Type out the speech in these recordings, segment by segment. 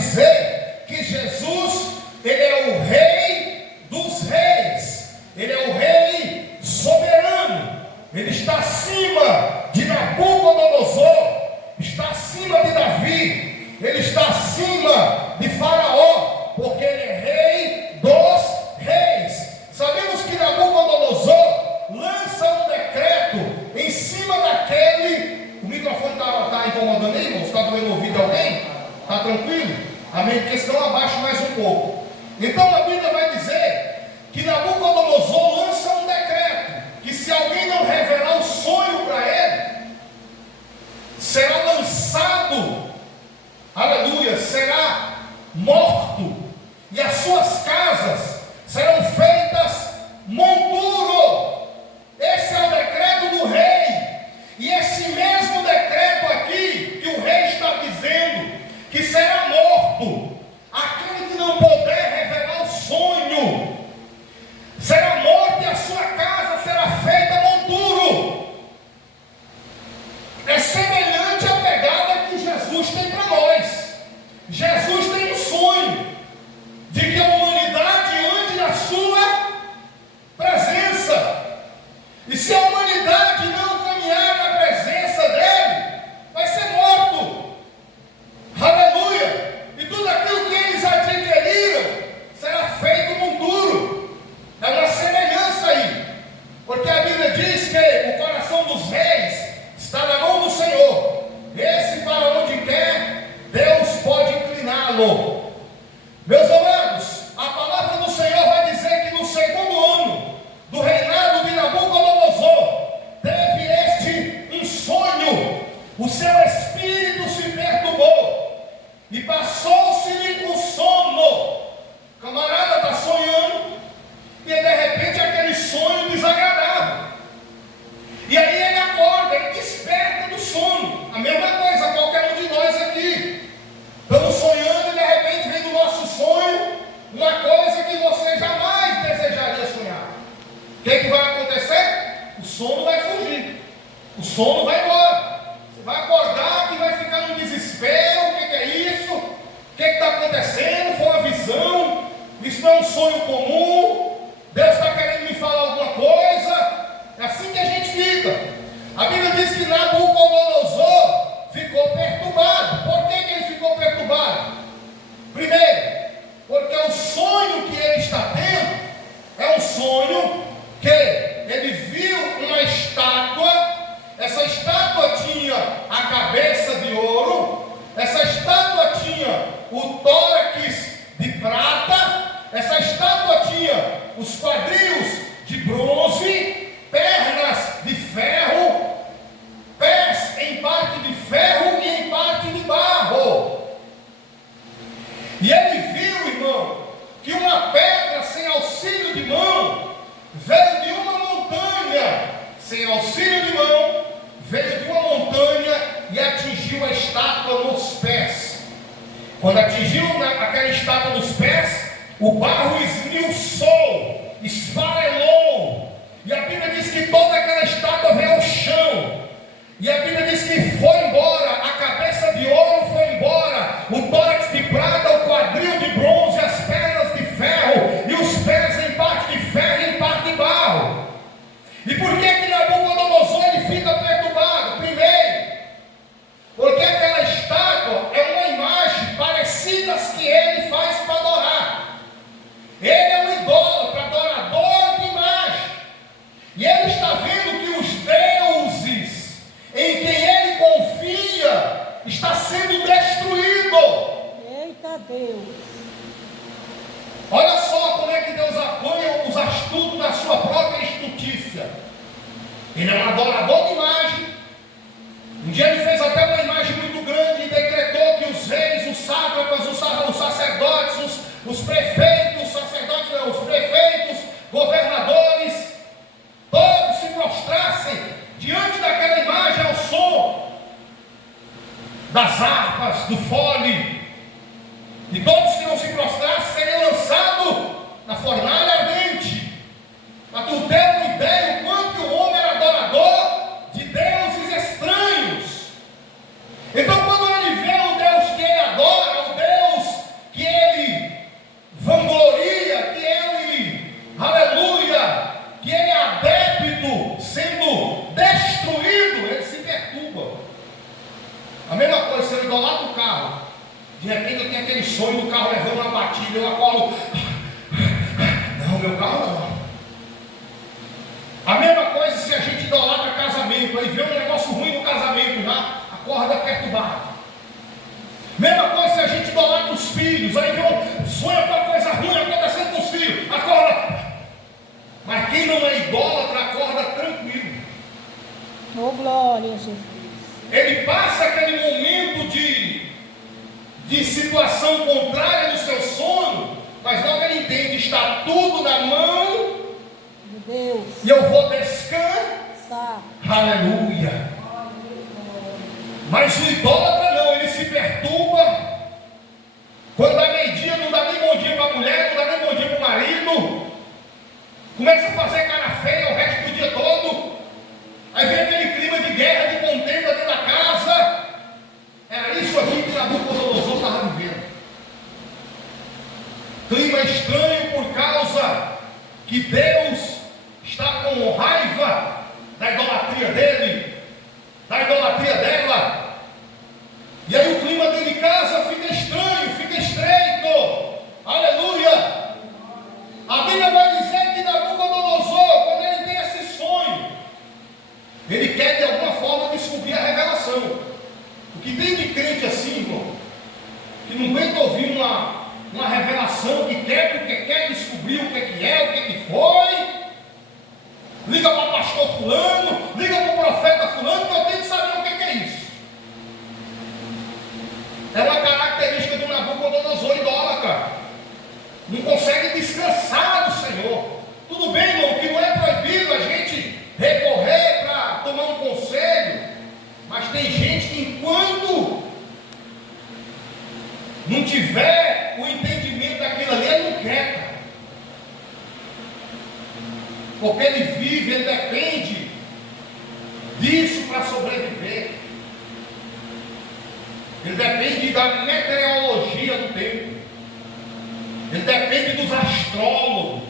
dizer que Jesus, ele é o Rei dos Reis, ele é o Rei soberano, ele está acima de Nabucodonosor, está acima de Davi, ele está acima de Faraó, porque ele é Rei dos Reis. Sabemos que Nabucodonosor lança um decreto em cima daquele. O microfone está incomodando aí, irmãos? Está doendo o ouvido de alguém? Está tranquilo? Amém? Porque senão abaixa mais um pouco. Então a Bíblia vai dizer que Nabucodonosor lança um decreto, que se alguém não revelar o sonho para ele, será lançado, aleluia, será morto, e as suas casas serão feitas monturo. Esse é o decreto do rei, e esse mesmo decreto aqui, que o rei está dizendo, que será morto aquele que não puder revelar o sonho, será morto e a sua casa será feita monturo. É semelhante à pegada que Jesus tem para nós. Jesus tem um sonho de que a humanidade ande na sua presença, e se a humanidade não caminhar na presença dele, vai ser morto. Aleluia! E tudo aquilo que eles adquiriram será feito monturo. É uma semelhança aí, porque a Bíblia diz que o coração dos reis está na mão do Senhor, esse para onde quer, Deus pode incliná-lo. Meus amados, a palavra do Senhor vai dizer que no segundo ano do reinado de Nabucodonosor, teve este um sonho, o seu espírito se perturbou, e passou-se-lhe o sono. O camarada está sonhando, e de repente aquele sonho desagradável, e aí ele acorda, ele desperta do sono. A mesma coisa, qualquer um de nós aqui, estamos sonhando e de repente vem do nosso sonho uma coisa que você jamais desejaria sonhar. O que vai acontecer? O sono vai fugir, o sono vai embora, você vai acordar e vai ficar no desespero. O que é isso? O que está acontecendo? Foi uma visão? Isso não é um sonho comum? Deus está querendo me falar alguma coisa? É assim que a gente fica. A Bíblia diz que Nabucodonosor ficou perturbado. Por que ele ficou perturbado? Primeiro, porque o sonho que ele está tendo é um sonho que ele viu uma estátua. Essa estátua tinha a cabeça de ouro, essa estátua tinha o tórax de prata, essa estátua tinha os quadris de bronze, pernas de ferro, pés em parte de ferro e em parte de barro. E ele viu, irmão, que uma pedra sem auxílio de mão veio de uma montanha, sem auxílio de mão, veio de uma montanha e atingiu a estátua nos pés. Quando atingiu aquela estátua nos pés, o barro esmiuçou, esfarelou, e a Bíblia diz que toda aquela estátua veio ao chão, e a Bíblia diz que foi embora, a cabeça de ouro foi embora, o tórax de prata, o quadril de bronze, as pernas de ferro, e os pés em parte de ferro e em parte de barro. E por que Nabucodonosor ele fica perturbado? Primeiro, porque aquela estátua é uma imagem parecida às que ele faz para adorar. Ele é um idólatra, adorador de imagem, e ele está vendo que os deuses em quem ele confia está sendo destruído. Eita Deus! Olha só como é que Deus apoia os astutos da sua própria estutícia. Ele é um adorador de imagem. Um dia ele fez até uma imagem muito grande e decretou que os reis, os sátrapas, os sacerdotes, os prefeitos, os prefeitos, governadores, todos se prostrassem diante daquela imagem ao som das harpas, do fole, e todos que não se prostrassem seriam lançados na fornalha ardente. Para tu ter uma ideia o quanto que o homem era adorador de deuses estranhos. Então quando ele vê o Deus que ele adora, o Deus De repente eu tenho aquele sonho do carro levando uma batida, eu acordo. Não, meu carro não. A mesma coisa se a gente idolatra casamento, aí vê um negócio ruim no casamento, já acorda perturbado. Mesma coisa se a gente idolatra os filhos, aí vê um sonho com uma coisa ruim acontecendo com os filhos, acorda. Mas quem não é idólatra, acorda tranquilo. Oh, glória a Jesus. Ele passa aquele momento de situação contrária no seu sono, mas logo ele entende, está tudo na mão de Deus. E eu vou descansar. Aleluia. Mas o idólatra não, ele se perturba. Quando dá meio-dia, não dá nem bom dia para a mulher, não dá nem bom dia para o marido. Começa a fazer cara feia o resto do dia todo. Aí vem aquele clima de guerra, de contenda dentro da casa. Era isso aqui que Nabucodonosor estava vivendo. Clima estranho por causa que Deus está com raiva da idolatria dele, da idolatria dela. E aí o clima dentro de casa fica estranho, fica estreito. Aleluia. A Bíblia vai dizer que Nabucodonosor, quando ele tem esse sonho, ele quer de alguma forma descobrir a revelação. Porque tem de crente assim, irmão, que não aguenta ouvir uma revelação que quer, porque quer descobrir o que é, o que foi. Liga para o pastor fulano, liga para o profeta fulano, que eu tenho que saber o que é isso. É uma característica do Nabucodonosor idólatra. Não consegue descansar do Senhor. Tudo bem, irmão, que não é proibido a gente recorrer para tomar um conselho, mas tem gente que enquanto não tiver o entendimento daquilo ali, ele não quer, cara. Porque ele vive, ele depende disso para sobreviver. Ele depende da meteorologia do tempo. Ele depende dos astrólogos.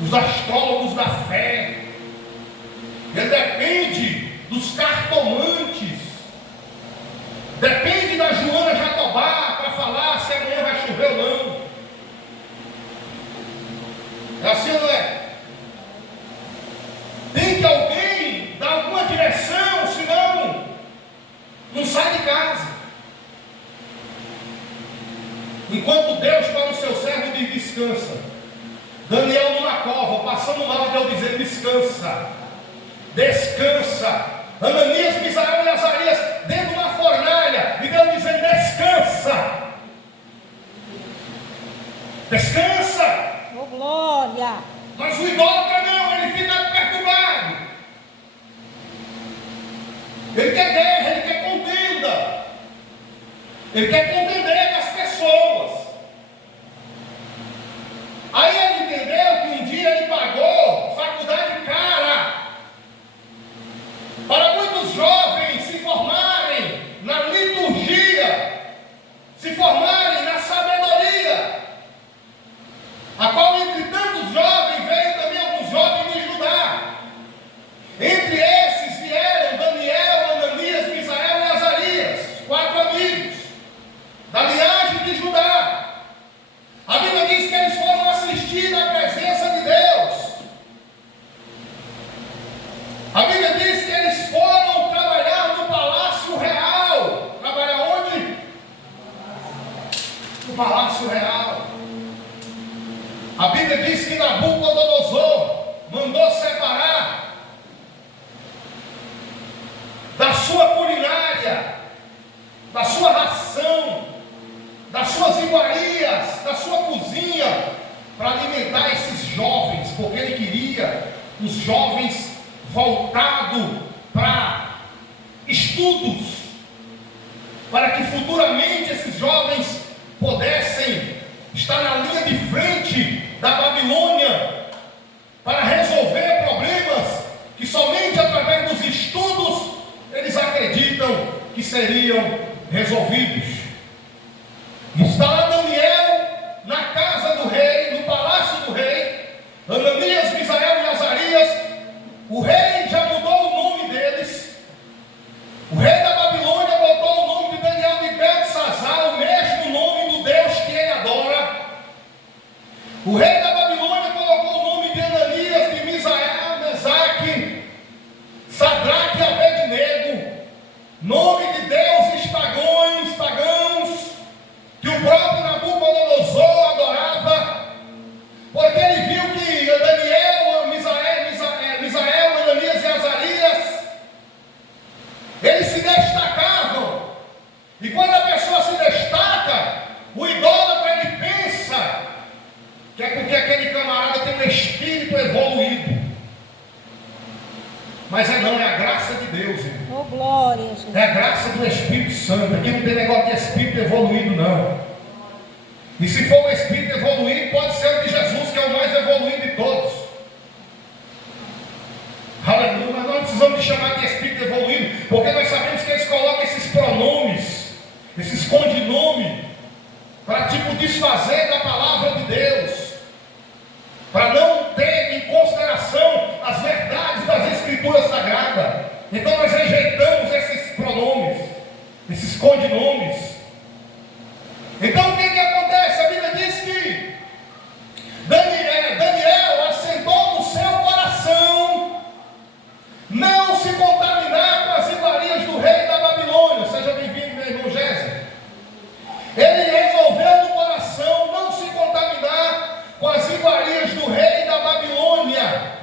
Os astrólogos da fé. Ele depende dos cartomantes. Depende da Joana Jatobá para falar se amanhã vai chover ou não. É assim ou não é? Tem que alguém dar alguma direção, senão não sai de casa. Enquanto Deus para o seu servo diz descansa, Daniel numa cova, passando mal, Deus dizendo descansa, descansa. Ananias, Misael e Azarias dentro de uma fornalha, e Deus dizendo descansa, descansa. Oh, glória. Mas o idólatra não, ele fica perturbado. Ele quer guerra, ele quer contenda. Ele quer contender com as pessoas. Aí ele entendeu que um dia ele pagou faculdade cara para muitos jovens se formarem na liturgia, se formarem na sabedoria, a qual entre tantos jovens veio também alguns jovens de Judá. Entre esses vieram Daniel, Ananias, Misael e Azarias, 4 amigos da linhagem de Judá. A Bíblia diz que eles foram assistir à presença de Deus. A Bíblia diz que eles foram trabalhar no Palácio Real. Trabalhar onde? No Palácio Real. A Bíblia diz que Nabucodonosor mandou separar da sua culinária, da sua ração, das suas iguarias, da sua cozinha, para alimentar esses jovens, porque ele queria os jovens voltados para estudos, para que futuramente esses jovens pudessem estar na linha de frente da Babilônia, para resolver problemas que somente através dos estudos eles acreditam que seriam resolvidos. Está lá Daniel na casa do rei, no palácio do rei, Ananias, Misael e Azarias. O rei já mudou o nome deles. O rei da Babilônia botou o nome de Daniel de Beltesazar, É a graça do Espírito Santo. Aqui não tem negócio de espírito evoluído, não. E se for um espírito evoluído, pode ser o de Jesus, que é o mais evoluído de todos. Aleluia. Mas nós precisamos de chamar de espírito evoluído, porque nós sabemos que eles colocam esses pronomes, esses codinomes, para tipo desfazer da palavra de Deus, para não ter em consideração as verdades das Escrituras Sagradas. Então nós rejeitamos esses pronomes, esses codinomes. Então o que acontece? A Bíblia diz que Daniel assentou no seu coração não se contaminar com as iguarias do rei da Babilônia. Seja bem-vindo, meu irmão Géser. Ele resolveu no coração não se contaminar com as iguarias do rei da Babilônia.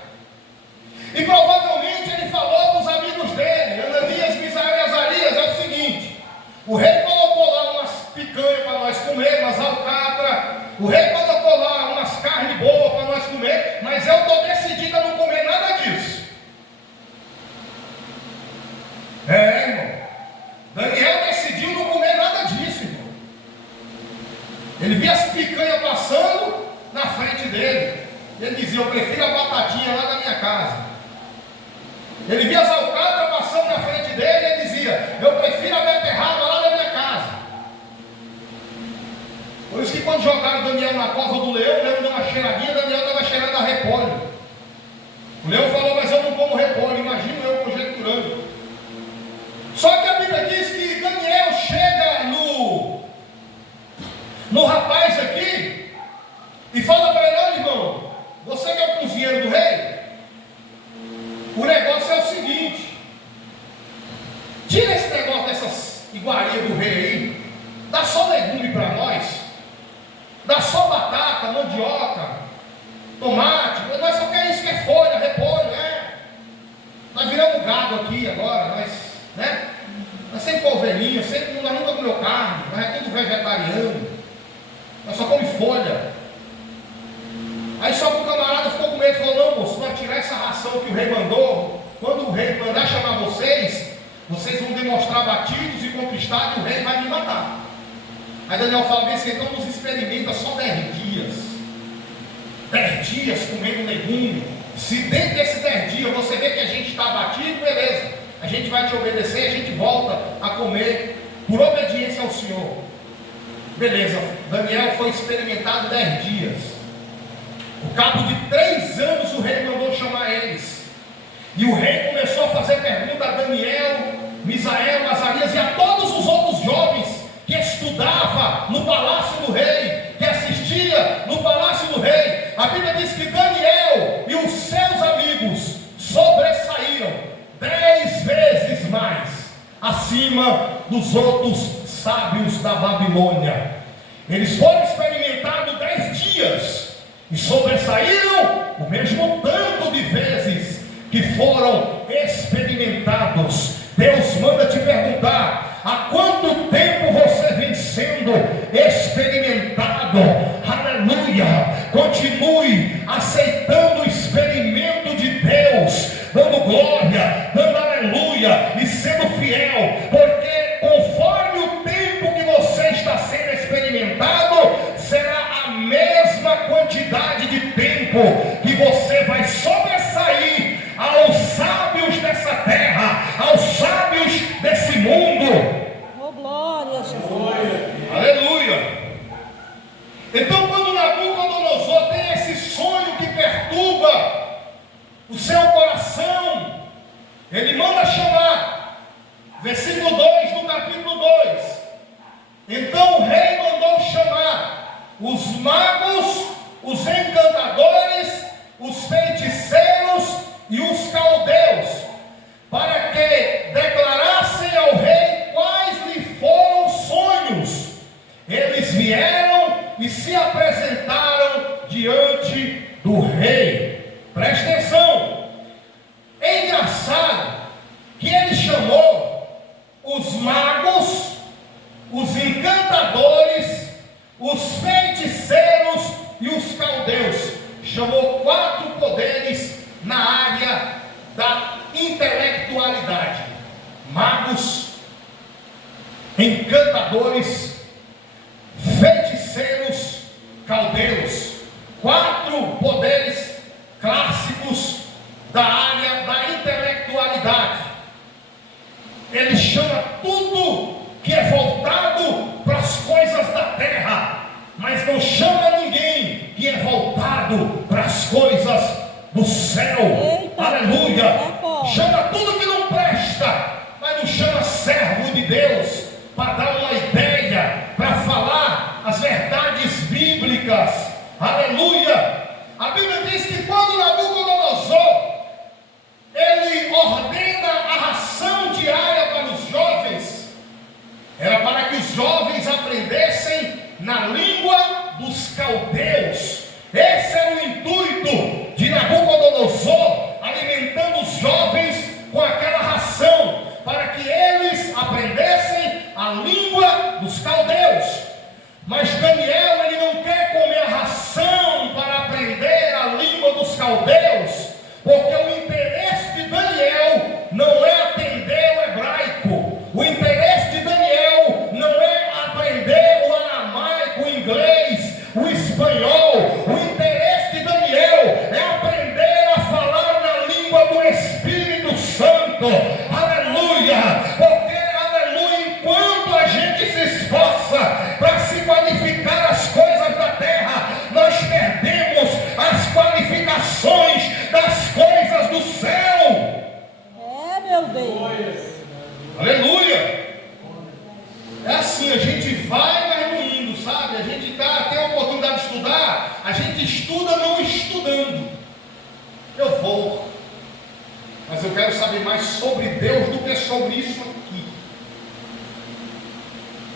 E provavelmente ele falou para os amigos dele, Ananias, Misael e Azarias, é o seguinte: o rei colocou lá umas picanhas para nós comer, umas alcatras, o rei colocou lá umas carnes boas para nós comer, mas eu estou decidida a não comer nada disso. Irmão, Daniel decidiu não comer nada disso, irmão. Ele via as picanhas passando na frente dele, ele dizia: eu prefiro a batatinha lá da minha casa. Ele via as alcatras passando na frente dele, ele dizia: eu prefiro a beterraba lá da minha casa. Por isso que quando jogaram Daniel na cova do leão, o leão deu uma cheiradinha, Daniel estava cheirando a repolho. O leão falou: mas eu não como repolho. Imagino eu conjecturando. Só que a Bíblia diz que Daniel chega no rapaz aqui e fala para ele: olha, irmão, você que é o cozinheiro do rei, o negócio é o seguinte: tira esse negócio dessas iguarias do rei aí, dá só legume para nós, dá só batata, mandioca, tomate, nós só queremos isso que é folha, repolho, né? Nós viramos gado aqui agora, nós sempre ovelhinha, nós nunca comeu carne, nós é tudo vegetariano, nós só comemos folha. Aí só que o camarada ficou com medo e falou: não, moço, nós tirar essa ração que o rei mandou, quando o rei mandar chamar vocês vão demonstrar batidos e conquistados, e o rei vai me matar. Aí Daniel fala: bem, então nos experimenta só 10 dias. 10 dias comendo legume. Se dentro desses 10 dias você vê que a gente está abatido, beleza, a gente vai te obedecer, a gente volta a comer por obediência ao Senhor. Beleza, Daniel foi experimentado 10 dias. Ao cabo de 3 anos o rei mandou chamar eles. E o rei começou a fazer pergunta a Daniel, Misael, Azarias e a todos os outros jovens que estudavam no palácio do rei, que assistia no palácio do rei. A Bíblia diz que Daniel e os seus amigos sobressaíram 10 vezes mais acima dos outros sábios da Babilônia. Eles foram experimentados 10 dias e sobressaíram o mesmo tanto de vezes que foram experimentados. Deus manda te perguntar: há quanto tempo você vem sendo experimentado? Aleluia! Continue aceitando o experimento de Deus, dando glória, dando aleluia e sendo fiel, porque conforme o tempo que você está sendo experimentado, será a mesma quantidade de tempo que você vai sobressair aos sábios dessa terra, aos sábios desse mundo. Oh, glória a Jesus. Aleluia. Então, quando Nabucodonosor tem esse sonho que perturba o seu coração, ele manda chamar, versículo 2 do capítulo 2. Então o rei mandou chamar os magos, os encantadores, os feiticeiros e os caldeus, para que declarassem ao rei quais lhe foram os sonhos. Eles vieram e se apresentaram diante do rei. Preste atenção. É engraçado que ele chamou os magos, os encantadores, os feiticeiros e os caldeus. Chamou 4 poderes na área da intelectualidade: magos, mas não chama ninguém que é voltado para as coisas do céu. Eita, Aleluia. é Chama tudo que não presta, mas não chama servo de Deus para dar uma ideia, para falar as verdades bíblicas. Aleluia. A Bíblia diz que quando Nabucodonosor ele ordena a ração diária para os jovens, era para que os jovens aprendessem na língua dos caldeus. Esse era o intuito de Nabucodonosor, alimentando os jovens com aquela ração, para que eles aprendessem a língua dos caldeus. Mas Daniel, ele não quer comer a ração para aprender a língua dos caldeus, porque o interesse de Daniel não é atender o hebraico, o interesse de Daniel não é aprender o aramaico, o inglês, o espanhol. O interesse de Daniel é aprender a falar na língua do Espírito Santo. Aleluia. Porque, aleluia, enquanto a gente se esforça para se qualificar as coisas da terra, nós perdemos as qualificações das coisas do céu. É, meu Deus. Aleluia. É assim, a gente vai, mas não indo, sabe? A gente tem a oportunidade de estudar, a gente estuda não estudando. Eu vou, mas eu quero saber mais sobre Deus do que sobre isso aqui.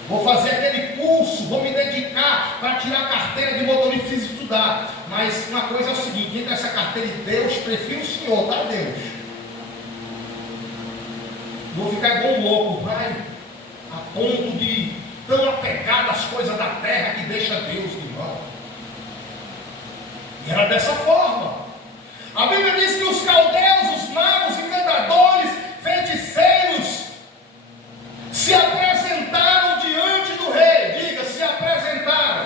Vou fazer aquele curso, vou me dedicar para tirar a carteira de motorista, preciso estudar. Mas uma coisa é o seguinte: entre essa carteira de Deus, prefiro o Senhor, tá, Deus? Vou ficar igual um louco, vai, a ponto de tão apegado às coisas da terra que deixa Deus de mão. E era dessa forma. A Bíblia diz que os caldeus, os magos, encantadores, feiticeiros se apresentaram diante do rei. Diga, se apresentaram,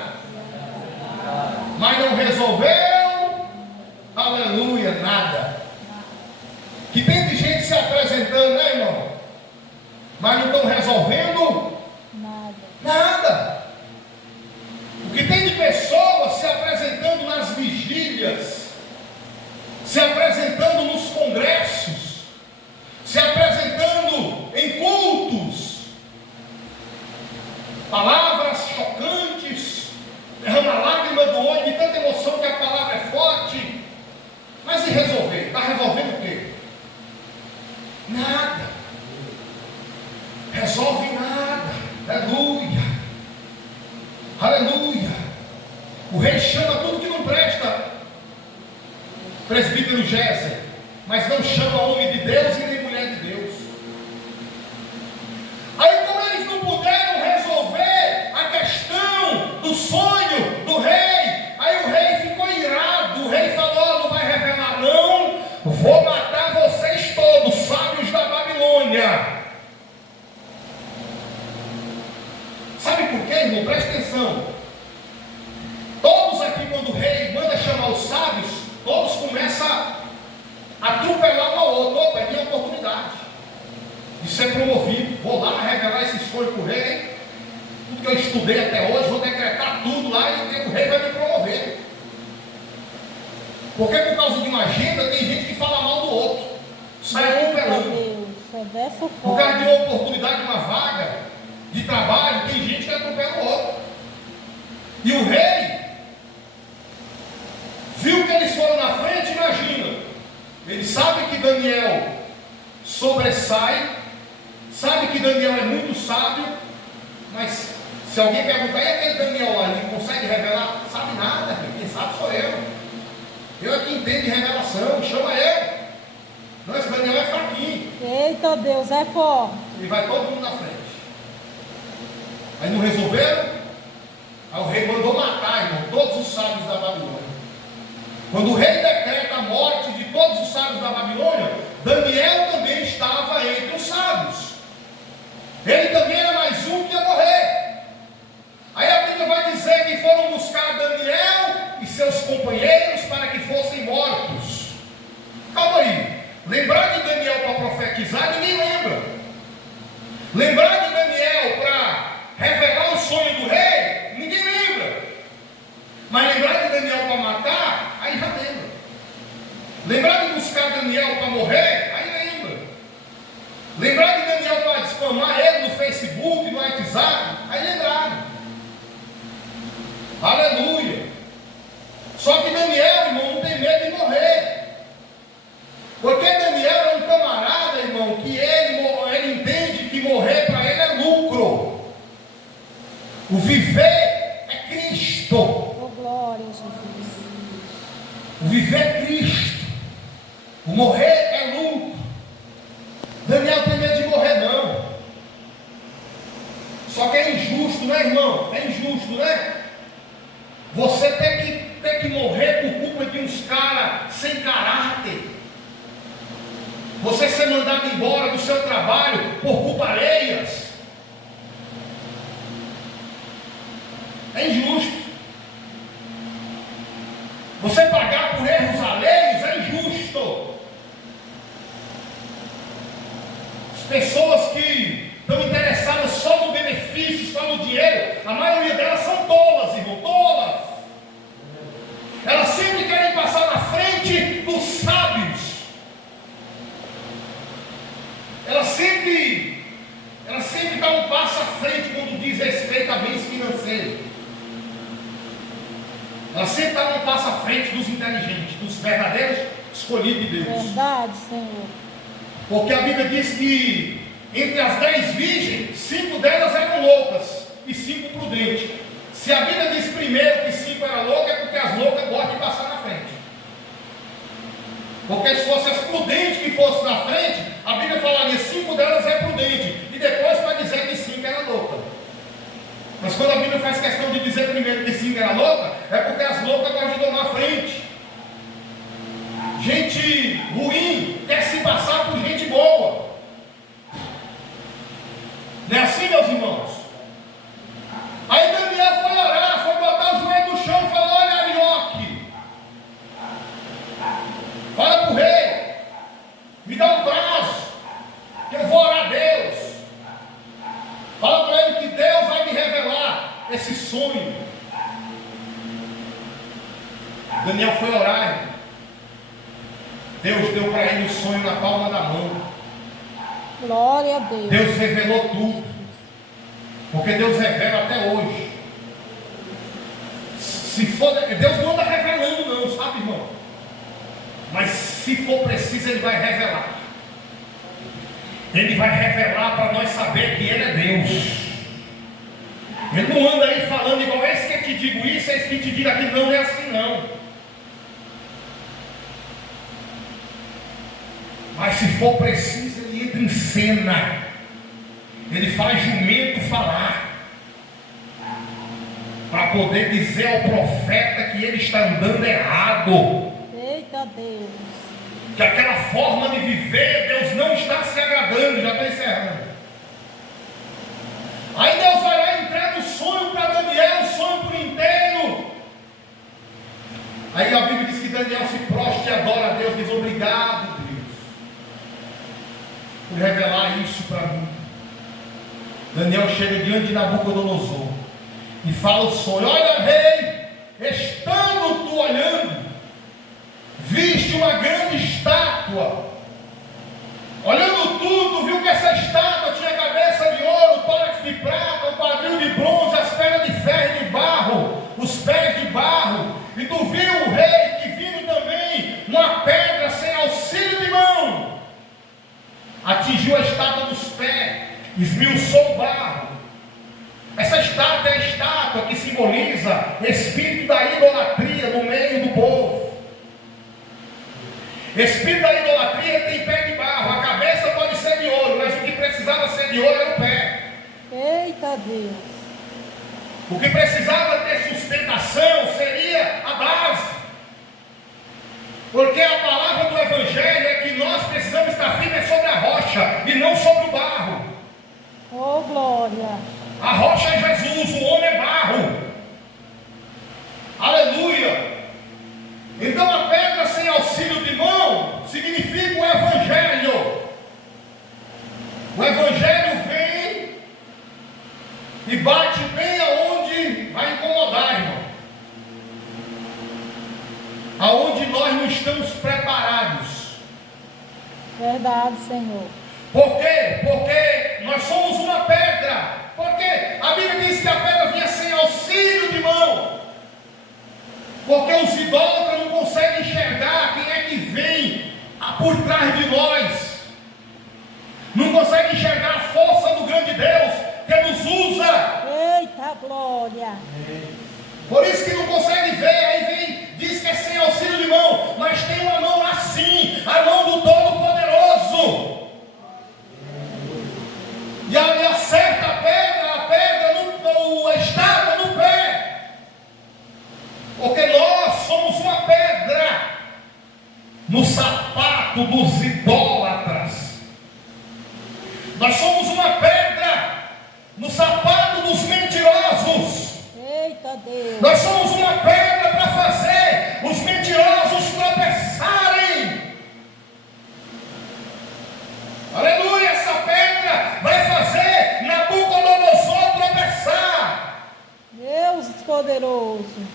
mas não resolveram, aleluia, nada. Que tem de gente se apresentando, né, irmão? Mas não estão resolvendo nada. O que tem de pessoas se apresentando nas vigílias, se apresentando nos congressos, se apresentando em cultos, palavras chocantes, derrama lágrima do olho de tanta emoção que a palavra é forte, mas e resolver? Está resolvendo o quê? Nada. Resolve nada. Aleluia. Aleluia. O rei chama tudo que não presta, presbítero Géser, mas não chama homem de Deus e nem mulher de Deus. Aí, como eles não puderam resolver a questão do sonho do rei, aí o rei ficou irado. O rei falou: não vai revelar não, vou matar vocês todos, sábios da Babilônia. Sabe por quê, irmão? Presta atenção. Todos aqui, quando o rei manda chamar os sábios, todos começam a atropelar um ao outro. Opa, é minha oportunidade de ser promovido. Vou lá revelar esse sonho para o rei. Tudo que eu estudei até hoje, vou decretar tudo lá e o rei vai me promover. Porque por causa de uma agenda, tem gente que fala mal do outro, sai atropelando. Por causa de uma oportunidade, de uma vaga de trabalho, tem gente que atropela o outro. E o rei viu que eles foram na frente. Imagina, ele sabe que Daniel sobressai, sabe que Daniel é muito sábio, mas se alguém perguntar: e aquele Daniel lá, ele consegue revelar? Sabe nada, quem sabe sou eu. Eu é que entendo de revelação, chama eu. Não, esse Daniel é fraquinho. Eita Deus, é forte. E vai todo mundo na frente. Aí não resolveram? Aí o rei mandou matar, irmão, todos os sábios da Babilônia. Quando o rei decreta a morte de todos os sábios da Babilônia, Daniel também estava entre os sábios. Ele também era mais um que ia morrer. Aí a Bíblia vai dizer que foram buscar Daniel e seus companheiros para que fossem mortos. Calma aí. Lembrar de Daniel para profetizar, ninguém lembra. Lembrar de Daniel para revelar o sonho do rei, ninguém lembra. Aleluia. Só que Daniel, irmão, não tem medo de morrer. Porque Daniel é um camarada, irmão, que ele entende que morrer para ele é lucro. O viver é Cristo. Oh, glória a Jesus. O viver é Cristo. O morrer é lucro. Daniel tem medo de morrer, não. Só que é injusto, né, irmão? É injusto, né? Você tem que morrer por culpa de uns caras sem caráter. Você ser mandado embora do seu trabalho por culpa alheias. É injusto. Você pagar por erros alheios é injusto. As pessoas que estão interessadas só no benefício, só no dinheiro, a maioria delas são tolas, irmão, tolas. Elas sempre querem passar na frente dos sábios. Ela sempre dá um passo à frente quando diz respeito a bens financeiros. Ela sempre dá um passo à frente dos inteligentes, dos verdadeiros escolhidos de Deus. Verdade, Senhor. Porque a Bíblia diz que entre as 10 virgens, 5 delas eram loucas e 5 prudentes. Se a Bíblia diz primeiro que 5 eram loucas, é porque as loucas gostam de passar na frente. Porque se fossem as prudentes que fossem na frente, a Bíblia falaria 5 delas é prudente, e depois vai dizer que 5 era louca. Mas quando a Bíblia faz questão de dizer primeiro que 5 era louca, é porque as loucas gostam de tomar frente. Gente ruim quer se passar por gente boa. Não é assim, meus irmãos? Aí Daniel foi orar, foi botar o joelho no chão e falou: olha, Arioque, fala para o rei, me dá um prazo, que eu vou orar a Deus. Fala para ele que Deus vai me revelar esse sonho. Daniel foi orar, irmão. Deus deu para ele o sonho na palma da mão. Glória a Deus. Deus revelou tudo. Porque Deus revela até hoje. Se for, Deus não anda revelando não, sabe, irmão? Mas se for preciso, Ele vai revelar. Ele vai revelar para nós saber que Ele é Deus. Ele não anda aí falando igual esse que te digo isso, esse que te diga aquilo. Não é assim não. Mas se for preciso, Ele entra em cena. Ele faz jumento falar, para poder dizer ao profeta que ele está andando errado. Eita Deus. Que aquela forma de viver, Deus não está se agradando. Já estou encerrando. Aí Deus vai lá e entrega o sonho para Daniel, o sonho por inteiro. Aí a Bíblia diz que Daniel se prostra e adora a Deus, diz: obrigado, Deus, por revelar isso para mim. Daniel chega diante de Nabucodonosor e fala o sonho: olha, rei, estando tu olhando, viste uma grande estátua. Olhando tudo, viu que essa estátua tinha cabeça de ouro, tórax de prata, o quadril de bronze, as pernas de ferro e de barro, os pés de barro. E tu viu o rei que vindo também uma pedra sem auxílio de mão, atingiu a estátua dos pés, esmiuçou o barro. Essa estátua é a estátua que simboliza o espírito da idolatria no meio do povo. Espírito da idolatria tem pé de barro, a cabeça pode ser de ouro, mas o que precisava ser de ouro era o pé. Eita Deus. O que precisava ter sustentação seria a base. Porque a palavra do Evangelho é que nós precisamos estar firmes sobre a rocha e não sobre o barro. Oh, glória. A rocha é Jesus, o homem é barro. Aleluia. Então a pedra sem auxílio de mão significa o Evangelho. O Evangelho vem e bate bem aonde vai incomodar, irmão. Aonde nós não estamos preparados. Verdade, Senhor. Por quê? Porque nós somos uma pedra. Porque a Bíblia diz que a pedra vinha sem auxílio de mão. Porque os idólatras não conseguem enxergar quem é que vem por trás de nós. Não conseguem enxergar a força do grande Deus que nos usa. Eita glória. Por isso que não consegue ver. Aí vem, diz que é sem auxílio de mão, mas tem uma mão lá sim, a mão do Todo-Poderoso. E acerta a estátua no pé. Porque nós somos uma pedra no sapato dos idólatras. Nós somos uma pedra no sapato dos mentirosos. Eita Deus. Nós somos uma pedra para fazer os mentirosos tropeçarem. Aleluia, essa pedra vai fazer Nabucodonosor tropeçar. Deus poderoso.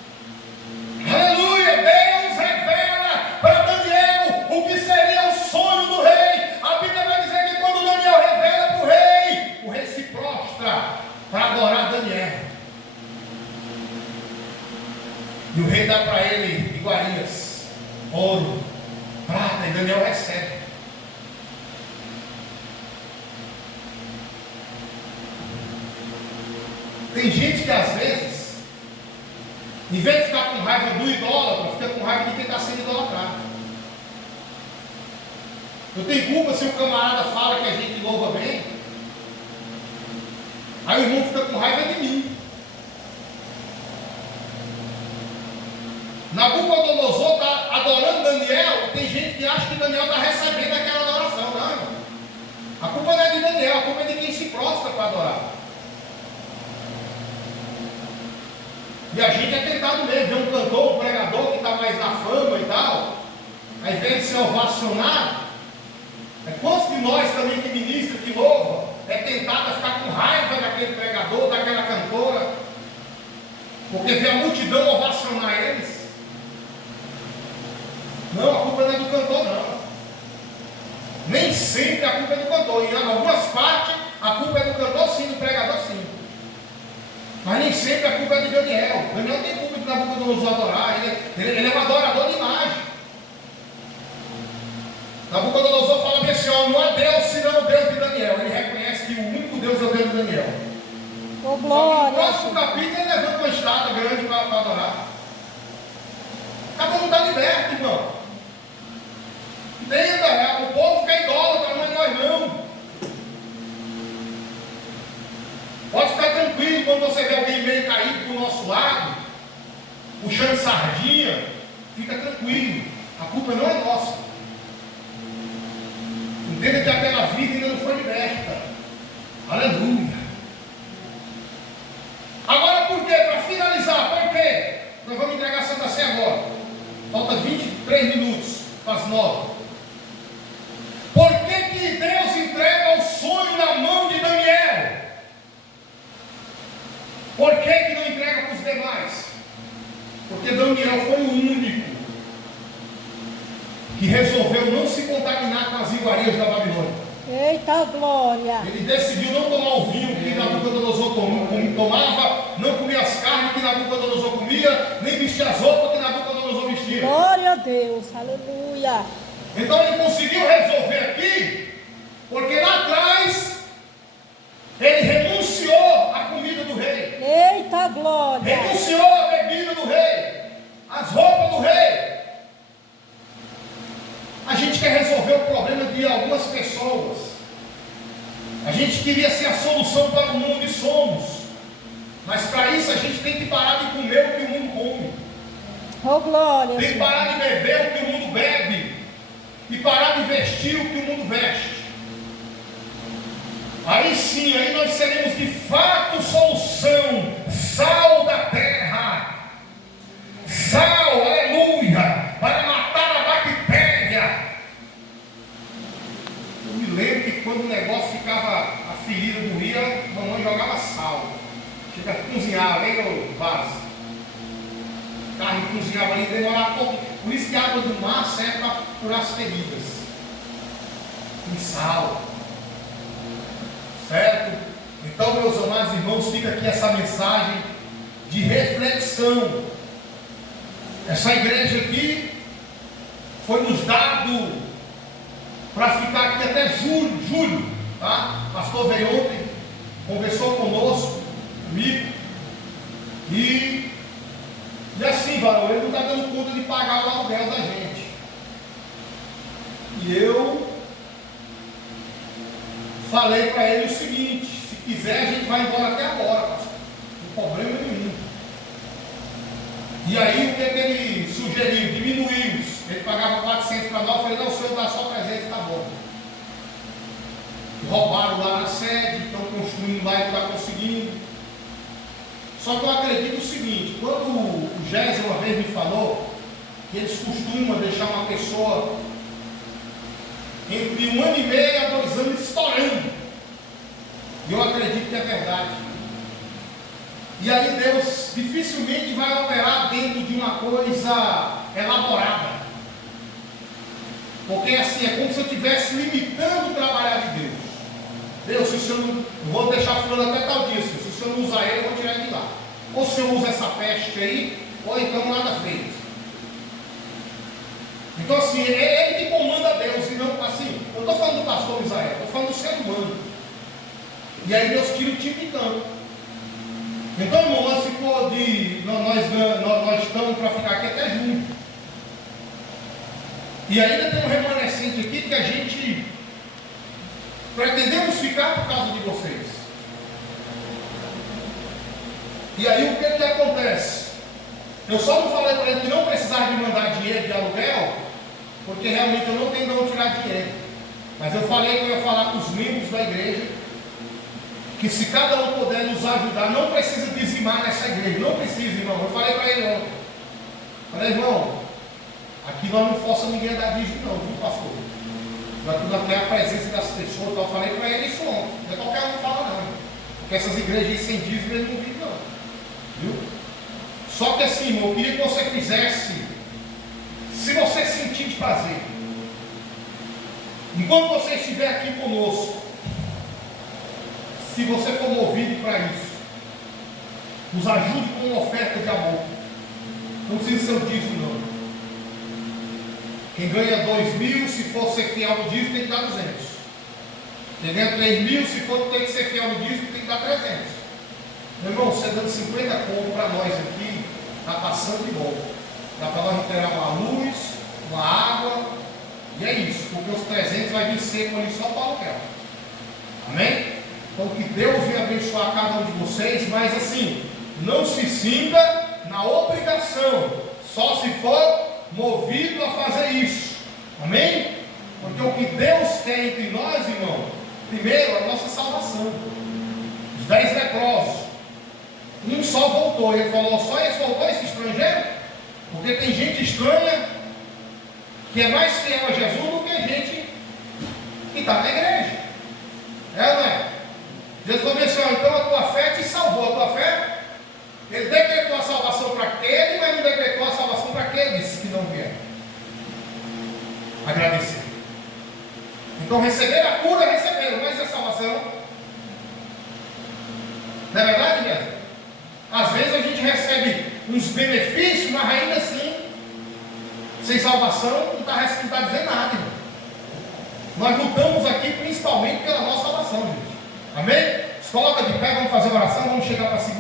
Aleluia, Deus revela para Daniel o que seria o sonho do rei. A Bíblia vai dizer que quando Daniel revela para o rei se prostra para adorar Daniel. E o rei dá para ele iguarias, ouro, prata, e Daniel recebe. Tem gente que às vezes, em vez de ficar com raiva do idólatra, fica com raiva de quem está sendo idolatrado. Eu tenho culpa se o camarada fala que a gente louva bem, aí o irmão fica com raiva de mim. Nabucodonosor está adorando Daniel, e tem gente que acha que Daniel está recebendo aquela adoração. Não, irmão. A culpa não é de Daniel, a culpa é de quem se prostra para adorar. E a gente é tentado mesmo, ver um cantor, um pregador que está mais na fama e tal, ao invés de ser ovacionado, quantos de nós também que ministra, que louva, é tentado a ficar com raiva daquele pregador, daquela cantora, porque vê a multidão ovacionar eles. Não, a culpa não é do cantor, não. Nem sempre a culpa é do cantor. Em algumas partes, a culpa é do cantor sim, do pregador sim. Mas nem sempre a culpa é de Daniel. Daniel tem culpa de Nabucodonosor adorar. Ele é um adorador de imagem. Nabucodonosor fala bem assim: ó, não há Deus senão o Deus de Daniel. Ele reconhece que o único Deus é o Deus de Daniel. Oh, glória. No próximo capítulo ele levanta uma estátua grande para adorar. Cada um está liberto, irmão. Entenda, o povo fica idólatra, mas nós não. Pode ficar tranquilo quando você vê alguém meio caído para o nosso lado, puxando sardinha, fica tranquilo. A culpa não é nossa. Entenda que aquela vida ainda não foi liberta. Aleluia. Agora por quê? Para finalizar, por quê? Nós vamos entregar a Santa Ceia agora. Falta 23 minutos para as 9. Por que Deus entrega o sonho na mão de Daniel? Por que não entrega para os demais? Porque Daniel foi o único que resolveu não se contaminar com as iguarias da Babilônia. Eita glória. Ele decidiu não tomar o vinho que Nabucodonosor tomava, não comer as carnes que Nabucodonosor comia, nem vestir as roupas que Nabucodonosor vestia. Glória a Deus. Aleluia. Então ele conseguiu resolver aqui, porque lá atrás ele renunciou à comida do rei. Eita glória. Renunciou à bebida do rei, às roupas do rei. A gente quer resolver o problema de algumas pessoas. A gente queria ser a solução para o mundo e somos. Mas para isso a gente tem que parar de comer o que o mundo come. Oh glória. Tem que parar de beber o que o mundo bebe. E parar de vestir o que o mundo veste. Aí sim, aí nós seremos de fato solução, sal da terra, sal, aleluia, para matar a bactéria. Eu me lembro que quando o negócio ficava, a ferida doía, a mamãe jogava sal, chega a cozinhar, vem no vaso, carne cozinhava ali, demorava pouco, por isso que a água do mar serve para curar as feridas, com sal. Certo? Então, meus amados irmãos, fica aqui essa mensagem de reflexão. Essa igreja aqui foi nos dado para ficar aqui até julho, tá? O pastor veio ontem, conversou conosco, comigo, e assim, varão, ele não está dando conta de pagar o aluguel da gente. E eu falei para ele o seguinte: se quiser a gente vai embora até agora, pastor, não tem problema nenhum. E aí o que ele sugeriu? Diminuímos. Ele pagava 400 para nós, eu falei: não, o senhor dá só 300, tá bom. Roubaram lá na sede, estão construindo lá e não está conseguindo. Só que eu acredito o seguinte: quando o Gésio uma vez me falou que eles costumam deixar uma pessoa entre 1 ano e meio a 2 anos estourando, e eu acredito que é verdade. E aí Deus dificilmente vai operar dentro de uma coisa elaborada, porque assim, é como se eu estivesse limitando o trabalhar de Deus. Deus, se o senhor não vou deixar fulano até tal dia, se o senhor não usar ele, eu vou tirar ele de lá. Ou o senhor usa essa peste aí, ou então nada feito. Então assim, é ele que comanda Deus, e não assim, eu estou falando do pastor Israel, estou falando do ser humano. E aí Deus tira o time de campo. Então, irmão, nós estamos para ficar aqui até junho. E ainda tem um remanescente aqui que a gente pretendemos ficar por causa de vocês. E aí o que acontece? Eu só não falei para ele que não precisava de mandar dinheiro de aluguel, porque realmente eu não tenho de onde tirar dinheiro. Mas eu falei que eu ia falar com os membros da igreja, que se cada um puder nos ajudar, não precisa dizimar nessa igreja, não precisa, irmão. Eu falei para ele ontem, falei: irmão, aqui nós não forçamos ninguém a dar dízimo não, viu, pastor? Nós tudo até a presença das pessoas. Então eu falei para ele isso ontem, não é qualquer um que fala não, porque essas igrejas sem dízimo eles não vivem não, viu? Só que assim, irmão, eu queria que você fizesse, se você sentir de prazer, enquanto você estiver aqui conosco, se você for movido para isso, nos ajude com uma oferta de amor. Não precisa ser o dízimo não. Quem ganha 2.000, se for ser fiel no dízimo, tem que dar 200. Quem ganha 3.000, se for tem que ser fiel no dízimo, tem que dar 300. Meu irmão, você dando 50 conto para nós aqui, está passando de bom. Dá para nós entregar uma luz, uma água, e é isso, porque os 300 vai vir seco ali só para o aluguel. Amém? Então que Deus venha abençoar cada um de vocês, mas assim, não se sinta na obrigação, só se for movido a fazer isso. Amém? Porque o que Deus quer entre nós, irmão, primeiro é a nossa salvação. Os 10 leprosos, um só voltou. Ele falou: só esse voltou, esse estrangeiro? Porque tem gente estranha que é mais fiel a Jesus do que a gente que está na igreja. É, não é? Deus falou assim: então a tua fé te salvou. A tua fé, ele decretou a salvação para aquele, mas não decretou a salvação para aqueles que não vieram agradecer. Então receberam a cura, receberam, mas a salvação, não é verdade, mesmo? Às vezes a gente recebe uns benefícios, mas ainda assim, sem salvação, não está dizendo nada, irmão. Nós lutamos aqui principalmente pela nossa salvação, gente. Amém? Se coloca de pé, vamos fazer oração, vamos chegar para a segunda.